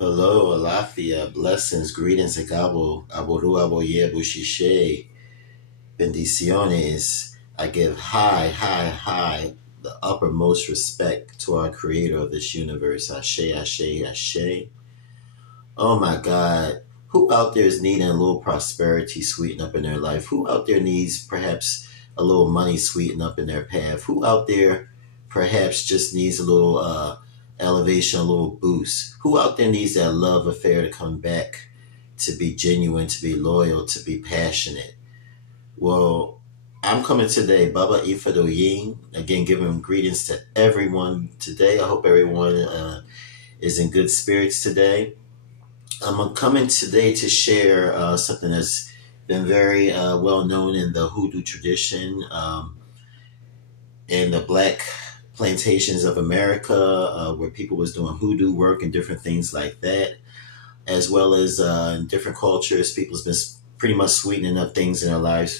Hello, Alafia, blessings, greetings, Agabo, Aboru Aboye Bushishe, bendiciones. I give high, the uppermost respect to our creator of this universe, Ashe, Ashe, Ashe. Oh my God, who out there is needing a little prosperity sweeten up in their life? Who out there needs perhaps a little money sweeten up in their path? Who out there perhaps just needs a little elevation, a little boost? Who out there needs that love affair to come back, to be genuine, to be loyal, to be passionate? Well, I'm coming today, Baba Ifadoyin. Again, giving greetings to everyone today. I hope everyone is in good spirits today. I'm coming today to share something that's been very well known in the Hoodoo tradition, in the black plantations of America, where people was doing hoodoo work and different things like that, as well as in different cultures, people's been pretty much sweetening up things in their lives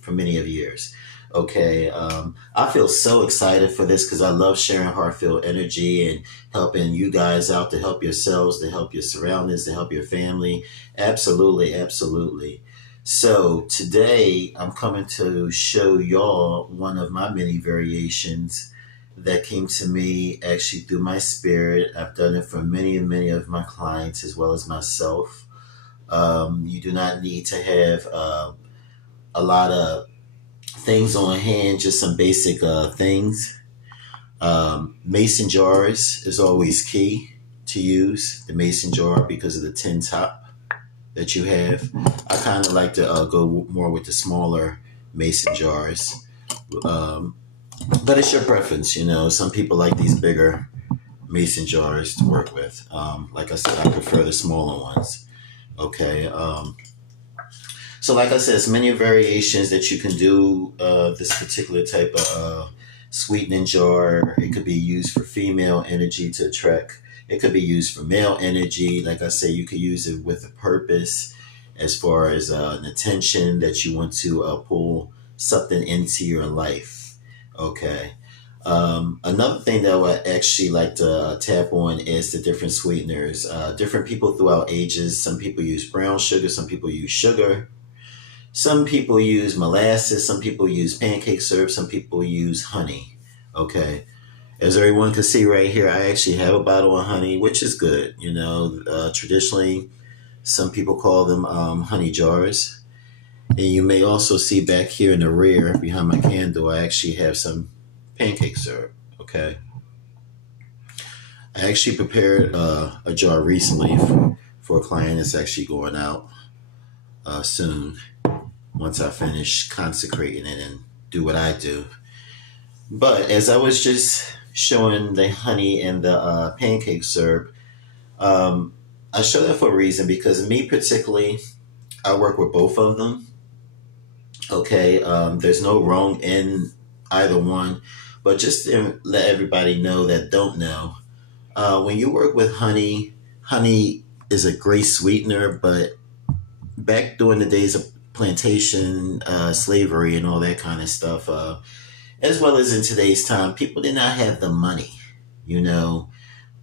for many of years. Okay, I feel so excited for this because I love sharing heartfelt energy and helping you guys out, to help yourselves, to help your surroundings, to help your family. Absolutely, absolutely. So today I'm coming to show y'all one of my many variations that came to me actually through my spirit. I've done it for many and many of my clients as well as myself. You do not need to have a lot of things on hand, just some basic things. Mason jars is always key to use, the mason jar, because of the tin top that you have. I kind of like to go more with the smaller mason jars. Um, but it's your preference, you know. Some people like these bigger mason jars to work with. Like I said, I prefer the smaller ones. Okay. So, like I said, it's many variations that you can do this particular type of sweetening jar. It could be used for female energy to attract. It could be used for male energy. Like I say, you could use it with a purpose, as far as an intention that you want to pull something into your life. Okay. Another thing that I would actually like to tap on is the different sweeteners. Different people throughout ages. Some people use brown sugar. Some people use sugar. Some people use molasses, some people use pancake syrup, some people use honey. Okay. As everyone can see right here, I actually have a bottle of honey, which is good. You know, traditionally, some people call them honey jars. And you may also see back here in the rear, behind my candle, I actually have some pancake syrup. Okay. I actually prepared a jar recently for a client that's actually going out soon, once I finish consecrating it and do what I do. But as I was just showing the honey and the pancake syrup, I show that for a reason, because me particularly, I work with both of them. Okay, there's no wrong in either one, but just to let everybody know that don't know, when you work with honey, honey is a great sweetener, but back during the days of plantation slavery and all that kind of stuff, as well as in today's time, people did not have the money. You know,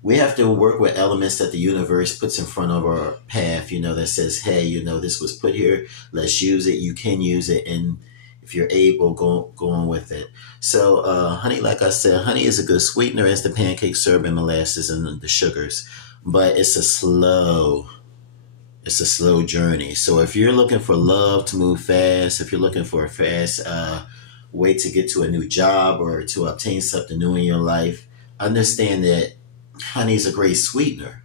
we have to work with elements that the universe puts in front of our path, you know, that says, hey, you know, this was put here, let's use it. You can use it, and if you're able, go on with it. So honey, like I said, honey is a good sweetener, as the pancake syrup and molasses and the sugars, but it's a slow journey. So if you're looking for love to move fast, if you're looking for a fast way to get to a new job or to obtain something new in your life, understand that honey is a great sweetener,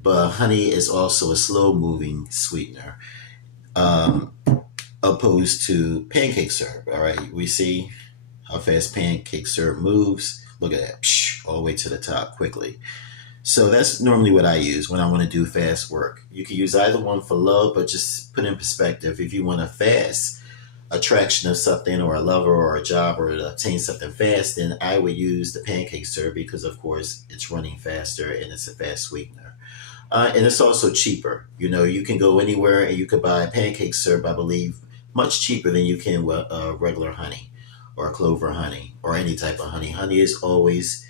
but honey is also a slow moving sweetener, um, opposed to pancake syrup. All right, we see how fast pancake syrup moves. Look at that, all the way to the top quickly. So that's normally what I use when I want to do fast work. You can use either one for love, but just put in perspective. If you want a fast attraction of something, or a lover, or a job, or to obtain something fast, then I would use the pancake syrup, because of course it's running faster and it's a fast sweetener. And it's also cheaper. You know, you can go anywhere and you could buy pancake syrup, I believe, much cheaper than you can with regular honey or clover honey or any type of honey. Honey is always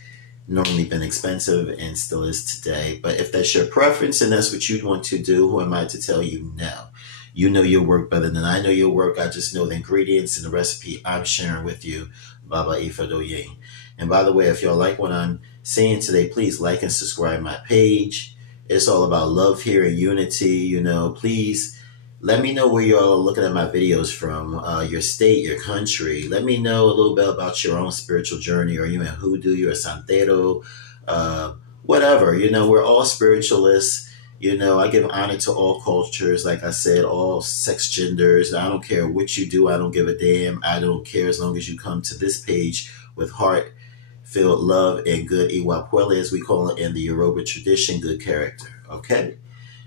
normally been expensive and still is today. But if that's your preference and that's what you want to do, who am I to tell you no? You know your work better than I know your work. I just know the ingredients and the recipe I'm sharing with you, Baba Ifadoyin. And by the way, if y'all like what I'm saying today, please like and subscribe my page. It's all about love here and unity. Please let me know where y'all are looking at my videos from, your state, your country. Let me know a little bit about your own spiritual journey. Are you in Hoodoo? You're a Santero? Uh, Whatever. We're all spiritualists. I give honor to all cultures. Like I said, all sex genders. I don't care what you do. I don't give a damn. I don't care as long as you come to this page with heart-filled love and good iwapwele, as we call it in the Yoruba tradition, good character. Okay?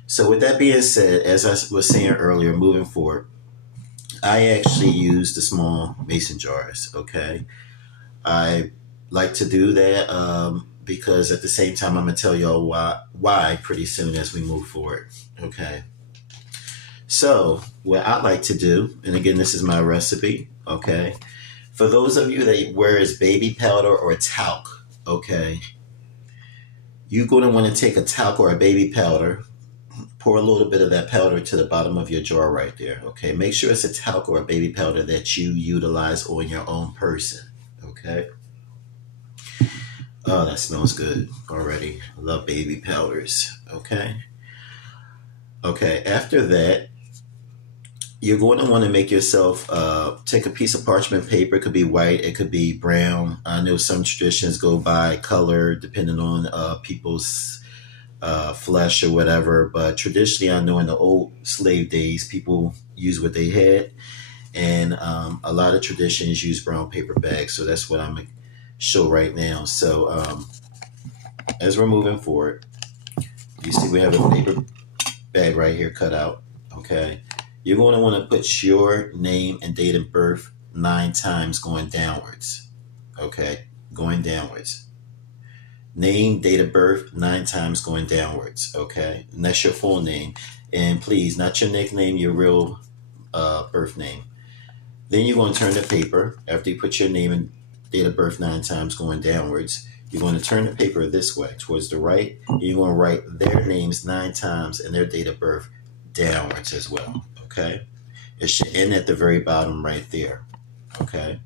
So with that being said, as I was saying earlier, moving forward, I actually use the small mason jars. Okay, I like to do that because at the same time, I'm gonna tell y'all why pretty soon as we move forward. Okay, so what I like to do, and again, this is my recipe. Okay, for those of you that wears baby powder or talc, okay, you're going to want to take a talc or a baby powder. Pour a little bit of that powder to the bottom of your jar right there. Okay, make sure it's a talc or a baby powder that you utilize on your own person. Okay. Oh, that smells good already. I love baby powders. Okay. Okay. After that, you're going to want to make yourself take a piece of parchment paper. It could be white. It could be brown. I know some traditions go by color depending on people's flesh or whatever. But traditionally, I know in the old slave days, people use what they had. And a lot of traditions use brown paper bags. So that's what I'm going to show right now. So as we're moving forward, you see we have a paper bag right here cut out. Okay. You're going to want to put your name and date of birth 9 times going downwards. Okay. Going downwards. Name, date of birth, 9 times going downwards. Okay. And that's your full name. And please, not your nickname, your real birth name. Then you're going to turn the paper. After you put your name and date of birth 9 times going downwards, you're going to turn the paper this way, towards the right. You're going to write their names 9 times and their date of birth downwards as well. Okay. It should end at the very bottom right there. Okay.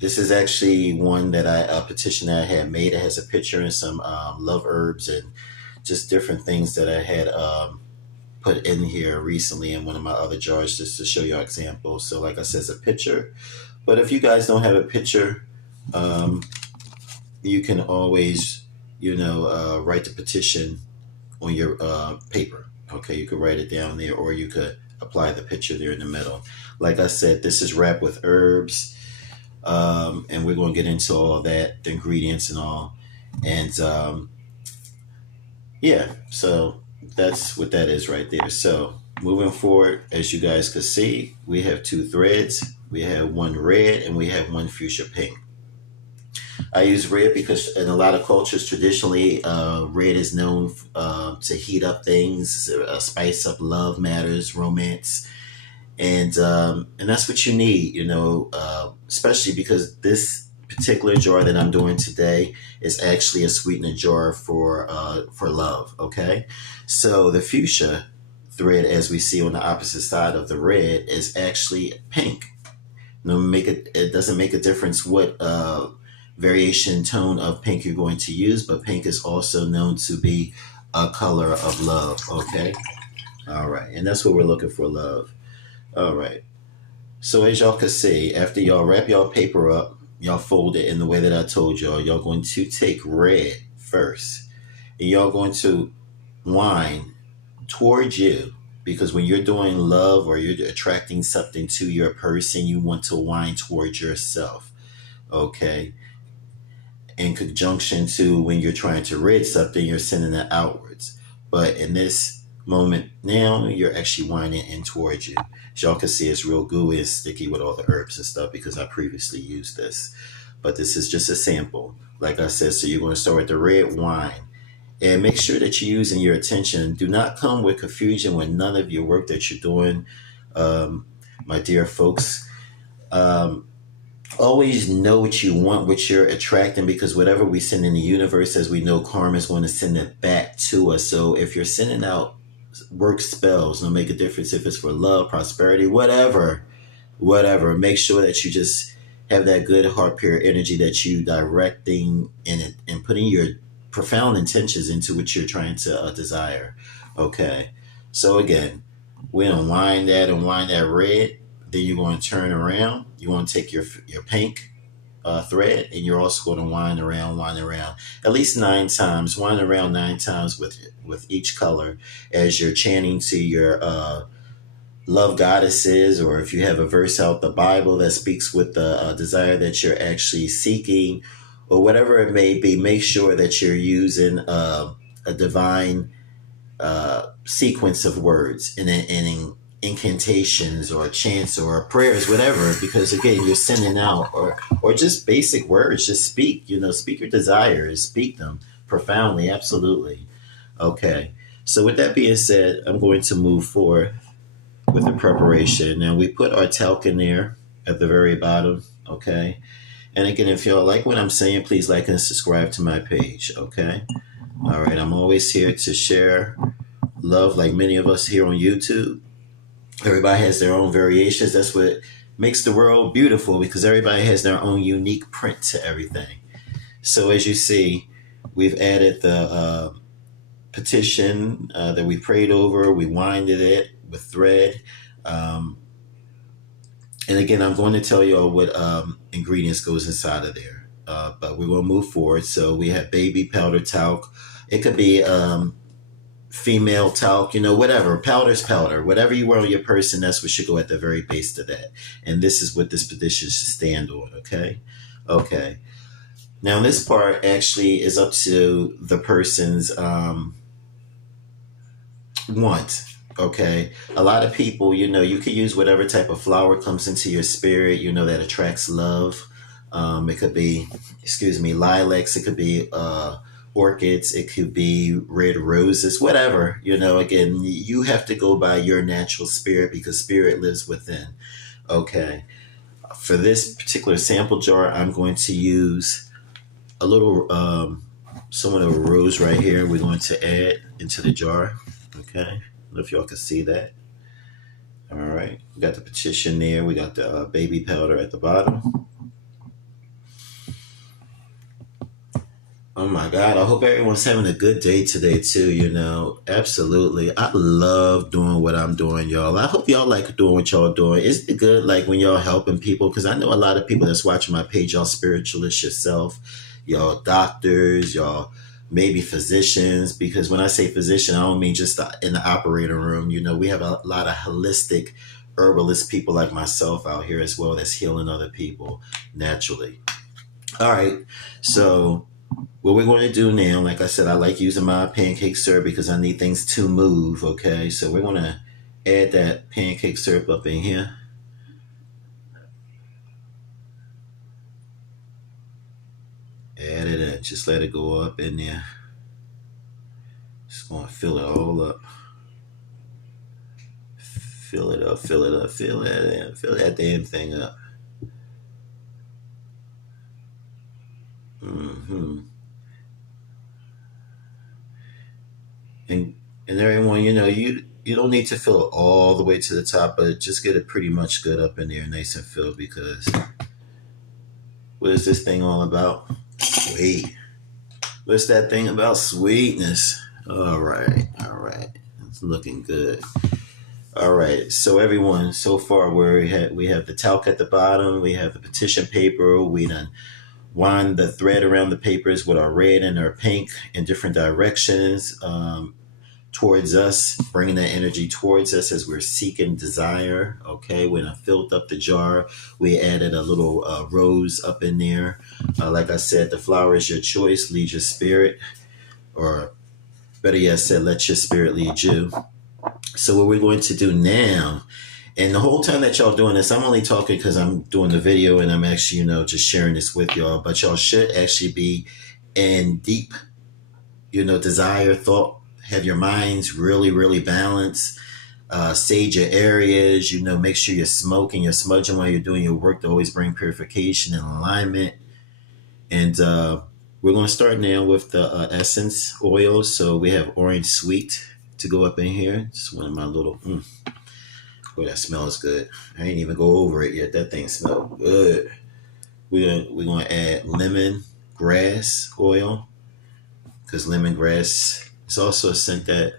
This is actually one that a petition that I had made. It has a picture and some love herbs and just different things that I had put in here recently in one of my other jars just to show you examples. So like I said, it's a picture. But if you guys don't have a picture, you can always, write the petition on your paper. Okay, you could write it down there, or you could apply the picture there in the middle. Like I said, this is wrapped with herbs, and we're going to get into all that, the ingredients and all. And yeah, so that's what that is right there. So moving forward, as you guys can see, we have 2 threads. We have one red and we have one fuchsia pink. I use red because in a lot of cultures, traditionally, red is known to heat up things, spice up love matters, romance, and that's what you need, especially because this particular jar that I'm doing today is actually a sweetener jar for love. Okay, so the fuchsia thread, as we see on the opposite side of the red, is actually pink. It doesn't make a difference what variation tone of pink you're going to use, but pink is also known to be a color of love. Okay, all right, and that's what we're looking for, love. All right, so as y'all can see, after y'all wrap y'all paper up, y'all fold it in the way that I told y'all going to take red first, and y'all going to wind towards you, because when you're doing love or you're attracting something to your person, you want to wind towards yourself. Okay, in conjunction to when you're trying to rid something, you're sending it outwards. But in this moment now, you're actually winding in towards you. As y'all can see, it's real gooey and sticky with all the herbs and stuff because I previously used this. But this is just a sample. Like I said, so you're going to start with the red wine. And make sure that you're using your attention. Do not come with confusion with none of your work that you're doing, my dear folks. always know what you want, what you're attracting, because whatever we send in the universe, as we know, karma is going to send it back to us. So if you're sending out work spells, no make a difference if it's for love, prosperity, whatever. Make sure that you just have that good heart pure energy that you directing and putting your profound intentions into what you're trying to desire. Okay. So again, we unwind that red. Then you're going to turn around. You want to take your pink thread, and you're also going to wind around at least 9 times. Wind around 9 times with each color as you're chanting to your love goddesses, or if you have a verse out the Bible that speaks with the desire that you're actually seeking, or whatever it may be. Make sure that you're using a divine sequence of words and incantations or chants or prayers, whatever, because again, you're sending out, or just basic words. Just speak, speak your desires, speak them profoundly. Absolutely. Okay. So with that being said, I'm going to move forward with the preparation. Now we put our talc in there at the very bottom. Okay. And again, if y'all like what I'm saying, please like and subscribe to my page. Okay. All right. I'm always here to share love, like many of us here on YouTube. Everybody has their own variations. That's what makes the world beautiful, because everybody has their own unique print to everything. So as you see, we've added the petition that we prayed over. We winded it with thread. And again, I'm going to tell you all what ingredients goes inside of there. But we're going to move forward. So we have baby powder talc. It could be female talc, whatever. Powder's powder. Whatever you wear on your person, that's what should go at the very base of that. And this is what this petition should stand on, okay? Okay. Now, this part actually is up to the person's want. Okay. A lot of people, you can use whatever type of flower comes into your spirit, that attracts love. It could be, lilacs. It could be orchids. It could be red roses, whatever. Again, you have to go by your natural spirit, because spirit lives within. Okay. For this particular sample jar, I'm going to use a little, somewhat of a rose right here. We're going to add into the jar. Okay. I don't know if y'all can see that. All right. We got the petition there. We got the baby powder at the bottom. Oh my God. I hope everyone's having a good day today too, Absolutely. I love doing what I'm doing, y'all. I hope y'all like doing what y'all doing. Isn't it good, like, when y'all helping people? Because I know a lot of people that's watching my page, y'all spiritualists yourself, y'all doctors, y'all maybe physicians. Because when I say physician, I don't mean just in the operating room. We have a lot of holistic herbalist people like myself out here as well, that's healing other people naturally. All right. So what we're going to do now, like I said, I like using my pancake syrup because I need things to move. Okay. So we're going to add that pancake syrup up in here. Add it in. Just let it go up in there. Just going to fill it all up. Fill it up, fill it up, fill that in. Fill that damn thing up. Mm-hmm. And everyone, you don't need to fill it all the way to the top, but just get it pretty much good up in there, nice and filled, because what is this thing all about? Wait. What's that thing about? Sweetness. All right. It's looking good. All right. So everyone, so far we have the talc at the bottom. We have the petition paper. We done wind the thread around the papers with our red and our pink in different directions towards us, bringing that energy towards us as we're seeking desire. Okay. When I filled up the jar, we added a little rose up in there. Like I said, the flower is your choice. Lead your spirit, or better yet said, let your spirit lead you. So what we're going to do now, and the whole time that y'all doing this, I'm only talking because I'm doing the video and I'm actually, just sharing this with y'all, but y'all should actually be in deep, desire, thought, have your minds really, really balanced. sage your areas. Make sure you're smoking, you're smudging while you're doing your work to always bring purification and alignment. And we're going to start now with the essence oil. So we have orange sweet to go up in here. Just one of my little, boy, that smells good. I ain't even go over it yet. That thing smells good. We're gonna add lemon grass oil, because lemongrass is also a scent that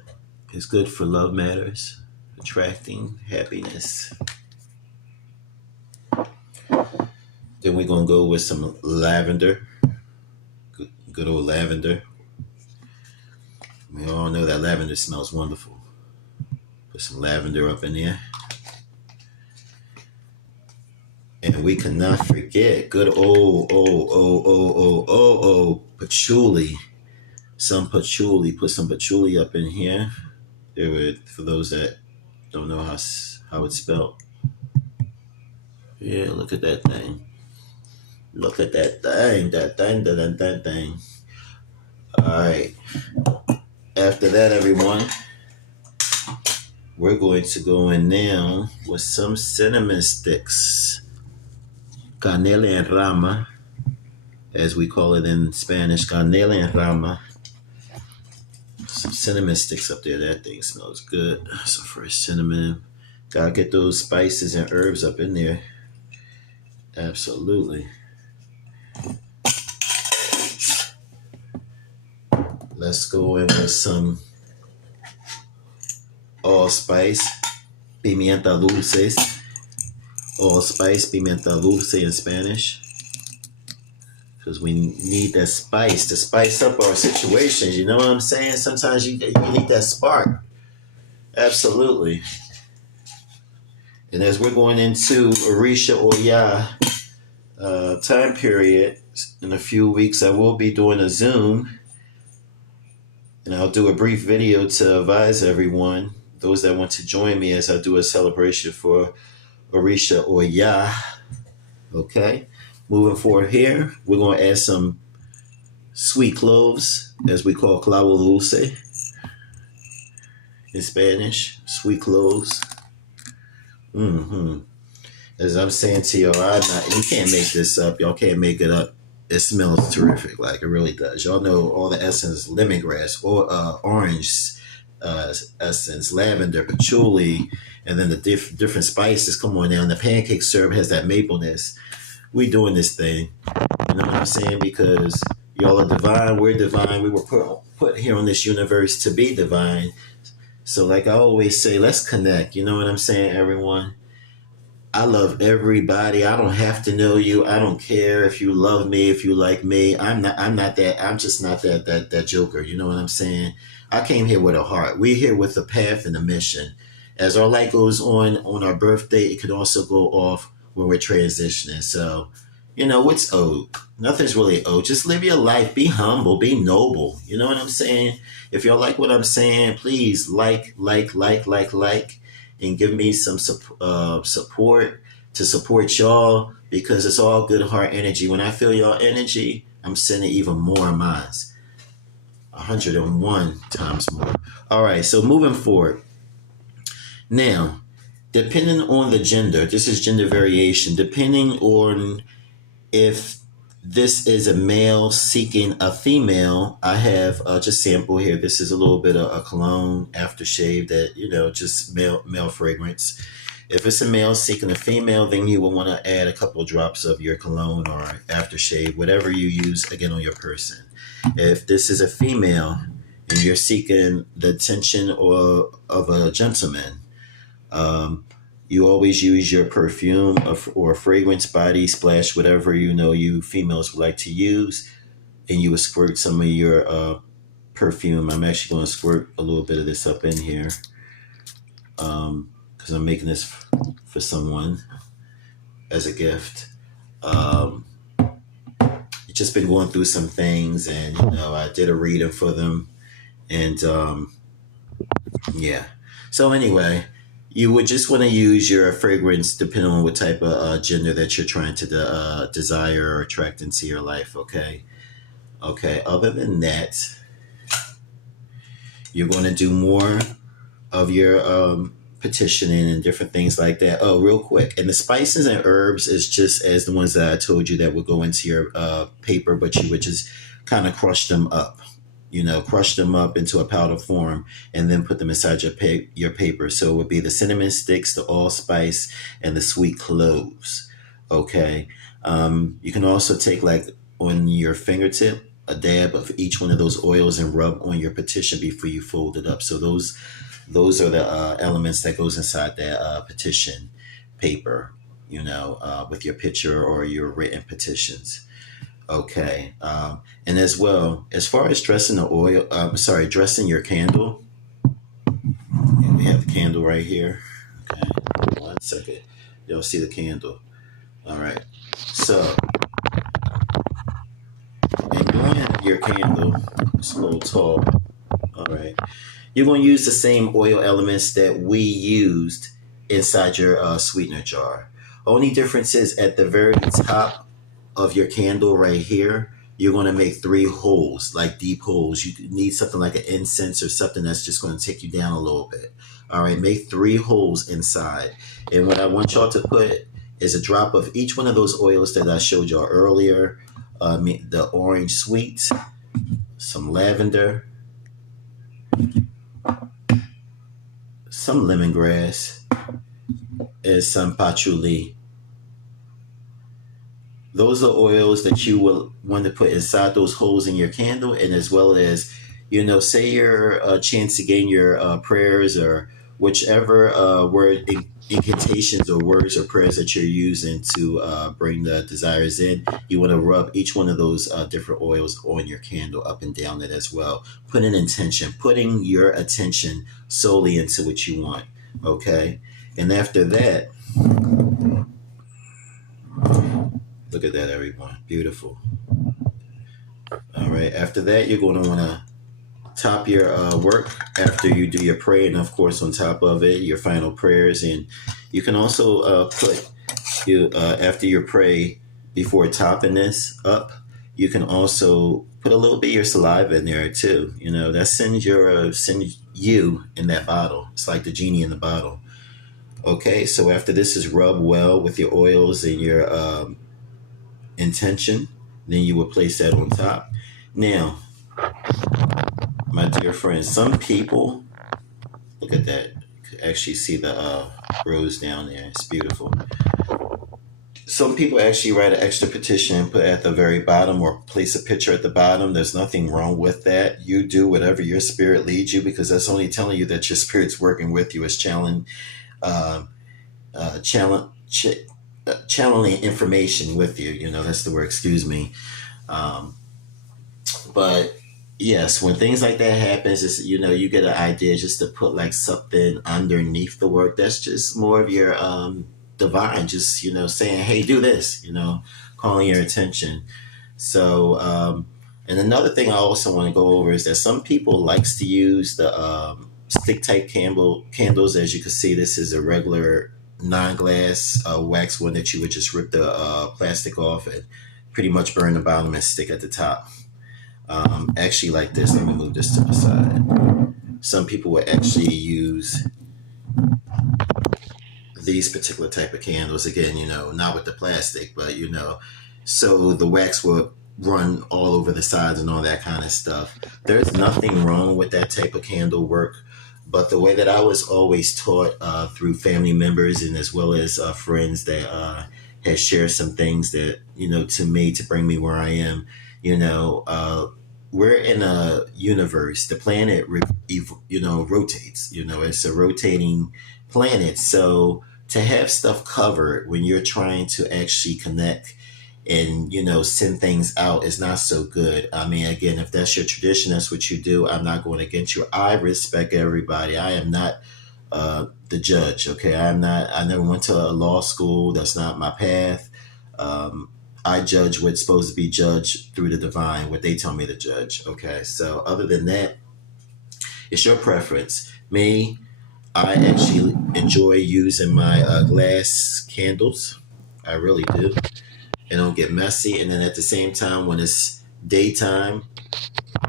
is good for love matters, attracting happiness. Then we're gonna go with some lavender, good old lavender. We all know that lavender smells wonderful. Put some lavender up in there. And we cannot forget good old patchouli. Some patchouli. Put some patchouli up in here. For those that don't know how it's spelled. Yeah, look at that thing. Look at that thing. That thing. All right. After that, everyone, we're going to go in now with some cinnamon sticks. Canela en rama, as we call it in Spanish. Canela en rama. Some cinnamon sticks up there. That thing smells good. Some fresh cinnamon. Gotta get those spices and herbs up in there. Absolutely. Let's go in with some allspice, pimienta dulces. Allspice, pimienta dulce in Spanish. Because we need that spice to spice up our situations. You know what I'm saying? Sometimes you need that spark. Absolutely. And as we're going into Orisha Oya time period, in a few weeks, I will be doing a Zoom. And I'll do a brief video to advise everyone, those that want to join me, as I do a celebration for Orisha Oya. Okay? Moving forward here, we're going to add some sweet cloves, as we call clavo dulce in Spanish. Sweet cloves. As I'm saying to y'all, you can't make this up. Y'all can't make it up. It smells terrific. Like, it really does. Y'all know all the essence: lemongrass, or orange essence, lavender, patchouli, and then the different spices. Come on now. And the pancake syrup has that mapleness. We doing this thing. You know what I'm saying? Because y'all are divine. We're divine. We were put here on this universe to be divine. So like I always say, let's connect. You know what I'm saying, everyone? I love everybody. I don't have to know you. I don't care if you love me, if you like me. I'm just not that joker. You know what I'm saying? I came here with a heart. We're here with a path and a mission. As our light goes on our birthday, it could also go off when we're transitioning. So, what's owed? Nothing's really owed. Just live your life. Be humble. Be noble. You know what I'm saying? If y'all like what I'm saying, please like, and give me some support to support y'all, because it's all good heart energy. When I feel y'all energy, I'm sending even more of mine. 101 times more. All right, so moving forward. Now, depending on the gender, this is gender variation. Depending on if this is a male seeking a female, I have just sample here. This is a little bit of a cologne aftershave that, just male fragrance. If it's a male seeking a female, then you will want to add a couple of drops of your cologne or aftershave, whatever you use, again, on your person. If this is a female and you're seeking the attention of a gentleman, you always use your perfume or fragrance, body splash, whatever you females would like to use, and you would squirt some of your perfume. I'm actually going to squirt a little bit of this up in here because I'm making this for someone as a gift. Just been going through some things, and I did a reading for them, and yeah. So anyway, you would just want to use your fragrance depending on what type of gender that you're trying to desire or attract into your life. Okay. Other than that, you're going to do more of your petitioning and different things like that. Oh, real quick. And the spices and herbs is just as the ones that I told you that would go into your paper, but you would just kind of crush them up. Crush them up into a powder form and then put them inside your paper. So it would be the cinnamon sticks, the allspice, and the sweet cloves. Okay. You can also take like on your fingertip a dab of each one of those oils and rub on your petition before you fold it up. So those are the elements that goes inside that petition paper. With your picture or your written petitions. Okay. And as well, as far as dressing the oil, dressing your candle. And we have the candle right here. Okay. 1 second. You'll see the candle. All right. So, in doing your candle, it's a little tall. All right. You're going to use the same oil elements that we used inside your sweetener jar. Only difference is at the very top of your candle right here, you're going to make 3 holes, like deep holes. You need something like an incense or something that's just going to take you down a little bit. All right, make 3 holes inside. And what I want y'all to put is a drop of each one of those oils that I showed y'all earlier. The orange sweet, some lavender, some lemongrass, and some patchouli. Those are oils that you will want to put inside those holes in your candle, and as well as, say your chance to gain your prayers or whichever word incantations or words or prayers that you're using to bring the desires in. You want to rub each one of those different oils on your candle, up and down it as well. Put an intention, putting your attention solely into what you want. Okay, and after that. Look at that, everyone. Beautiful. All right. After that, you're going to want to top your work after you do your prayer. And, of course, on top of it, your final prayers. And you can also put, after you pray, before topping this up, you can also put a little bit of your saliva in there, too. That sends you in that bottle. It's like the genie in the bottle. Okay. So after this is rubbed well with your oils and your intention, then you will place that on top. Now, my dear friends, some people, look at that, you can actually see the rose down there. It's beautiful. Some people actually write an extra petition and put at the very bottom or place a picture at the bottom. There's nothing wrong with that. You do whatever your spirit leads you, because that's only telling you that your spirit's working with you. It's channeling information with you. That's the word, excuse me. But yes, when things like that happens, it's, you get an idea just to put like something underneath the work. That's just more of your divine, just, saying, hey, do this, calling your attention. So, and another thing I also want to go over is that some people likes to use the stick type candles. As you can see, this is a regular non-glass wax one that you would just rip the plastic off and pretty much burn the bottom and stick at the top. Actually, like this. Let me move this to the side. Some people would actually use these particular type of candles. Again, not with the plastic, but so the wax will run all over the sides and all that kind of stuff. There's nothing wrong with that type of candle work. But the way that I was always taught through family members and as well as friends that has shared some things that, to me, to bring me where I am, we're in a universe. The planet, rotates. It's a rotating planet. So to have stuff covered when you're trying to actually connect and, send things out is not so good. I mean, again, if that's your tradition, that's what you do. I'm not going against you. I respect everybody. I am not the judge. Okay. I never went to a law school. That's not my path. I judge what's supposed to be judged through the divine, what they tell me to judge. Okay. So other than that, it's your preference. Me, I actually enjoy using my glass candles. I really do. It don't get messy. And then at the same time, when it's daytime,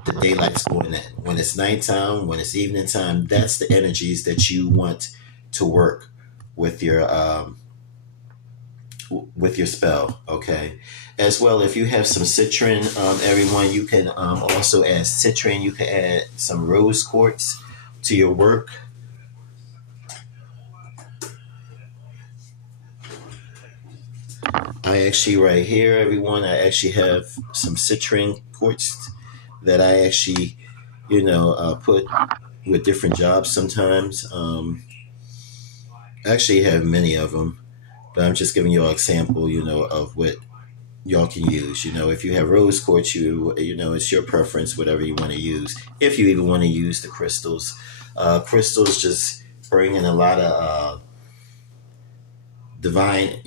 the daylight's going in. When it's nighttime, when it's evening time, that's the energies that you want to work with your spell. Okay, as well, if you have some citron, everyone, you can also add citron. You can add some rose quartz to your work. I actually, right here, everyone, I actually have some citron quartz that I actually, put with different jobs sometimes. I actually have many of them, but I'm just giving you an example, of what y'all can use. If you have rose quartz, it's your preference, whatever you want to use. If you even want to use the crystals, crystals just bring in a lot of divine,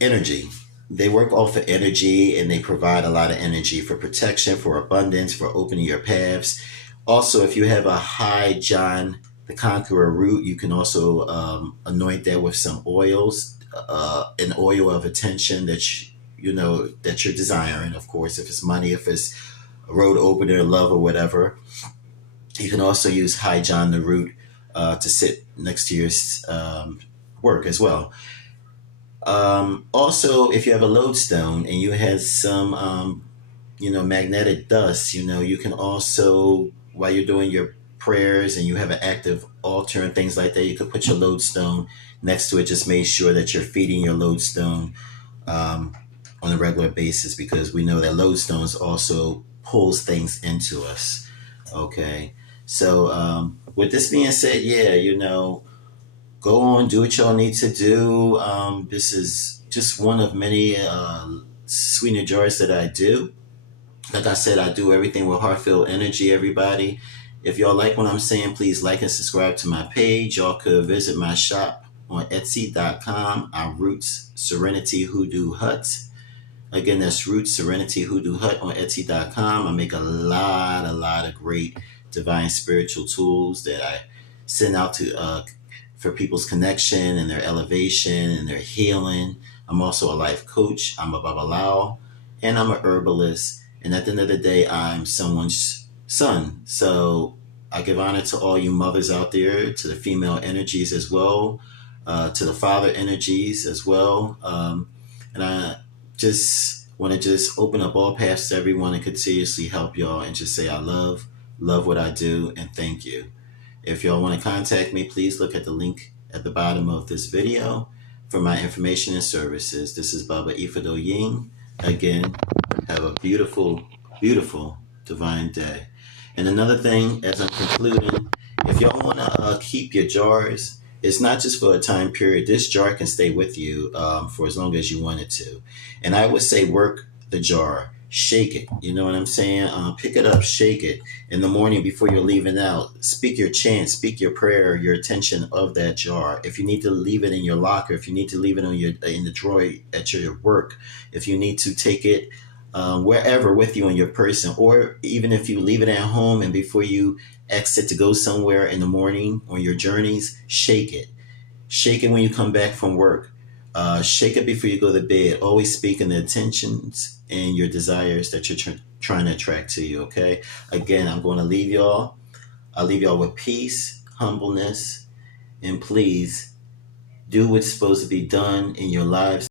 energy. They work off of energy, and they provide a lot of energy for protection, for abundance, for opening your paths. Also, if you have a high John the Conqueror root, you can also anoint that with some oils, an oil of attention that you're desiring. Of course, if it's money, if it's a road opener, love, or whatever, you can also use high John the root to sit next to your work as well. Also, if you have a lodestone and you have some, magnetic dust, you can also, while you're doing your prayers and you have an active altar and things like that, you could put your lodestone next to it. Just make sure that you're feeding your lodestone on a regular basis, because we know that lodestones also pulls things into us. Okay. So, with this being said, yeah, go on, do what y'all need to do. This is just one of many sweetener jars that I do. Like I said, I do everything with heartfelt energy, everybody. If y'all like what I'm saying, please like and subscribe to my page. Y'all could visit my shop on Etsy.com. I'm Roots Serenity Hoodoo Hut. Again, that's Roots Serenity Hoodoo Hut on Etsy.com. I make a lot of great divine spiritual tools that I send out to for people's connection and their elevation and their healing. I'm also a life coach. I'm a babalao, and I'm a herbalist. And at the end of the day, I'm someone's son. So I give honor to all you mothers out there, to the female energies as well, to the father energies as well. And I just want to just open up all paths to everyone and continuously help y'all, and just say I love what I do, and thank you. If y'all want to contact me, please look at the link at the bottom of this video for my information and services. This is Baba Ifadoyin. Again, have a beautiful, beautiful divine day. And another thing, as I'm concluding, if y'all want to keep your jars, it's not just for a time period. This jar can stay with you for as long as you want it to. And I would say work the jar. Shake it. You know what I'm saying? Pick it up, shake it. In the morning before you're leaving out, speak your chant, speak your prayer, your intention of that jar. If you need to leave it in your locker, if you need to leave it in the drawer at your work, if you need to take it wherever with you in your person, or even if you leave it at home and before you exit to go somewhere in the morning on your journeys, shake it. Shake it when you come back from work. Shake it before you go to bed. Always speaking the intentions and your desires that you're trying to attract to you, okay? Again, I'm going to leave y'all. I'll leave y'all with peace, humbleness, and please do what's supposed to be done in your lives.